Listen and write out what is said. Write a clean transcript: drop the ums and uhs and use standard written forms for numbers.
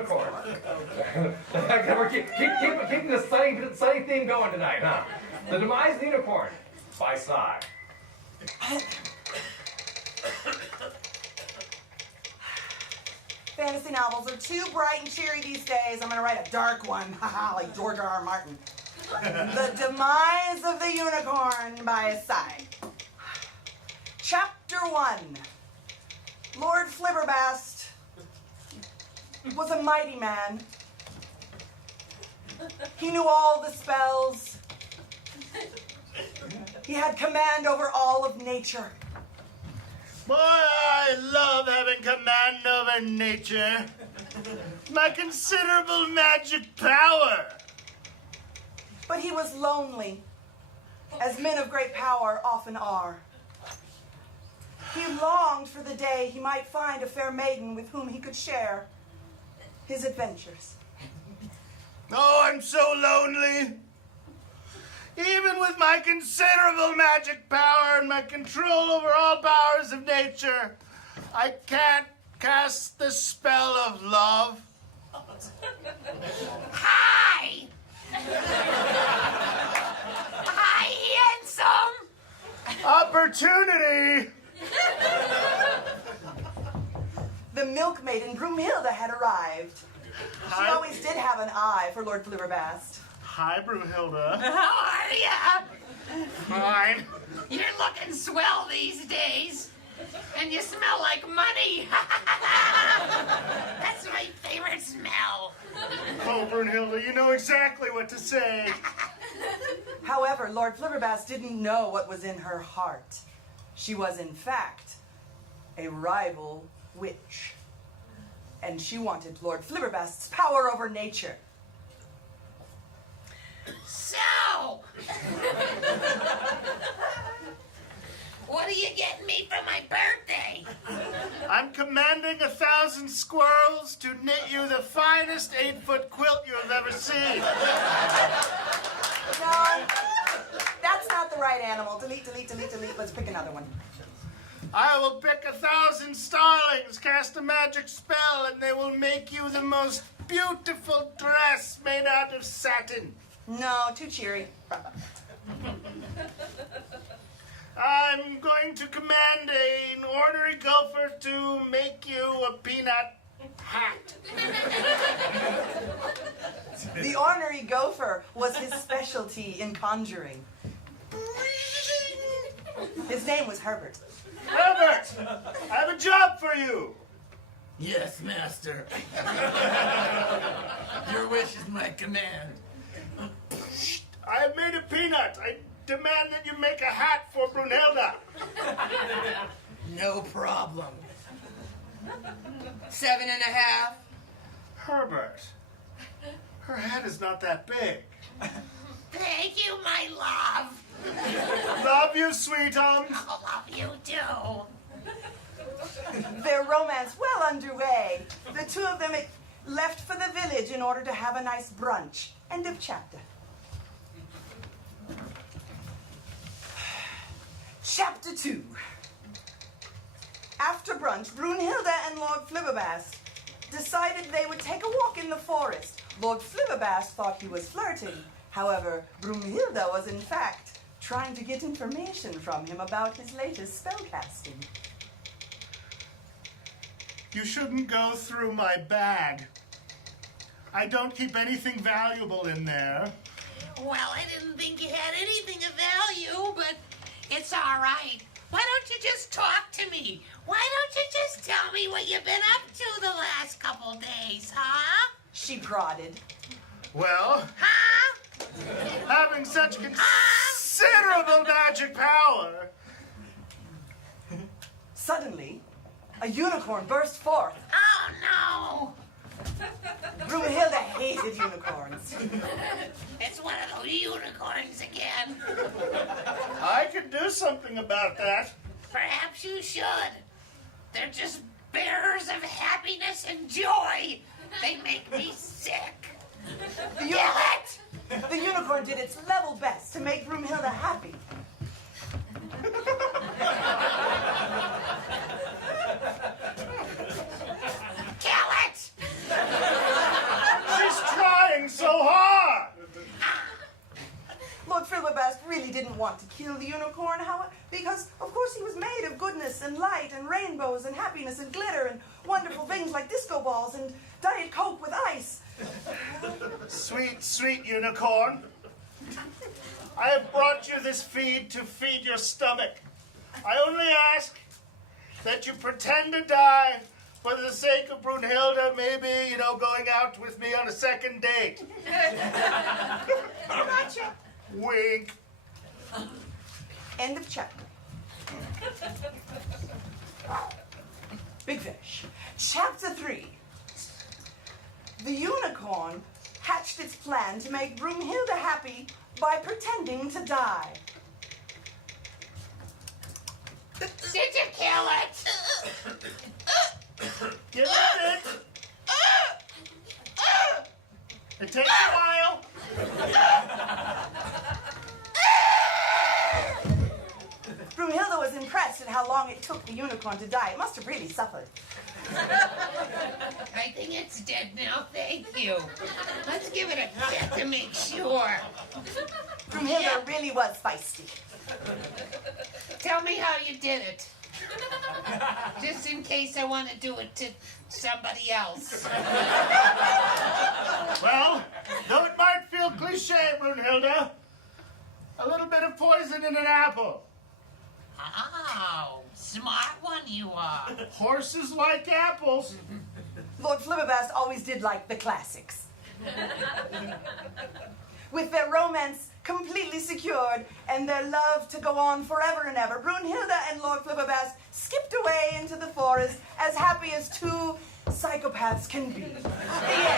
unicorn. We're keeping the sunny theme going tonight, huh? The Demise of the Unicorn by Psy. Fantasy novels are too bright and cheery these days. I'm gonna write a dark one, like George R.R. Martin. The Demise of the Unicorn by Psy. Chapter 1. Lord Flibberbast was a mighty man. He knew all the spells. He had command over all of nature. Boy, I love having command over nature. My considerable magic power. But he was lonely, as men of great power often are. He longed for the day he might find a fair maiden with whom he could share his adventures. Oh, I'm so lonely. Even with my considerable magic power and my control over all powers of nature, I can't cast the spell of love. Hi! Hi, handsome! Opportunity! The milkmaiden Broomhilda had arrived. She always did have an eye for Lord Flibberbast. Hi, Broomhilda. How are ya? Fine. You're looking swell these days. And you smell like money. That's my favorite smell. Oh, Broomhilda, you know exactly what to say. However, Lord Flibberbast didn't know what was in her heart. She was, in fact, a rival witch. And she wanted Lord Flibberbast's power over nature. So, what are you getting me for my birthday? I'm commanding 1,000 squirrels to knit you the finest 8-foot quilt you have ever seen. No, that's not the right animal. Delete, delete, delete, delete. Let's pick another one. I will pick 1,000 starlings, cast a magic spell, and they will make you the most beautiful dress made out of satin. No, too cheery. I'm going to command an ornery gopher to make you a peanut hat. The ornery gopher was his specialty in conjuring. His name was Herbert. Herbert, I have a job for you. Yes, master. Your wish is my command. I have made a peanut. I demand that you make a hat for Brunhilde. No problem. 7.5. Herbert, her head is not that big. Thank you, my love. Love you, sweetheart. I'll love you too. Their romance well underway. The two of them left for the village in order to have a nice brunch. End of chapter. Chapter 2. After brunch, Brunhilde and Lord Flibberbast decided they would take a walk in the forest. Lord Flibberbast thought he was flirting. However, Brunhilde was in fact trying to get information from him about his latest spellcasting. You shouldn't go through my bag. I don't keep anything valuable in there. Well, I didn't think you had anything of value, but it's all right. Why don't you just talk to me? Why don't you just tell me what you've been up to the last couple days, huh? She prodded. Well, Huh? having such considerable magic power. Suddenly, a unicorn burst forth. Oh, no. Brunhilde hated unicorns. It's one of those unicorns again. I could do something about that. Perhaps you should. They're just bearers of happiness and joy. They make me sick. The unicorn did its level best to make Broomhilda happy. Kill it! kill the unicorn, because, of course, he was made of goodness and light and rainbows and happiness and glitter and wonderful things like disco balls and Diet Coke with ice. Sweet, sweet unicorn. I have brought you this feed to feed your stomach. I only ask that you pretend to die for the sake of Brunhilde, maybe, going out with me on a second date. Gotcha. Wink. End of chapter. Big Finish. Chapter 3. The unicorn hatched its plan to make Brunhilde happy by pretending to die. Did you kill it? Give it. It takes a while. Brunhilde was impressed at how long it took the unicorn to die. It must have really suffered. I think it's dead now, thank you. Let's give it a check to make sure. Brunhilde really was feisty. Tell me how you did it. Just in case I want to do it to somebody else. Well, though it might feel cliche, Brunhilde, a little bit of poison in an apple. Oh, smart one you are. Horses like apples. Lord Flibbervast always did like the classics. With their romance completely secured and their love to go on forever and ever, Brunhilde and Lord Flibbervast skipped away into the forest as happy as two psychopaths can be. The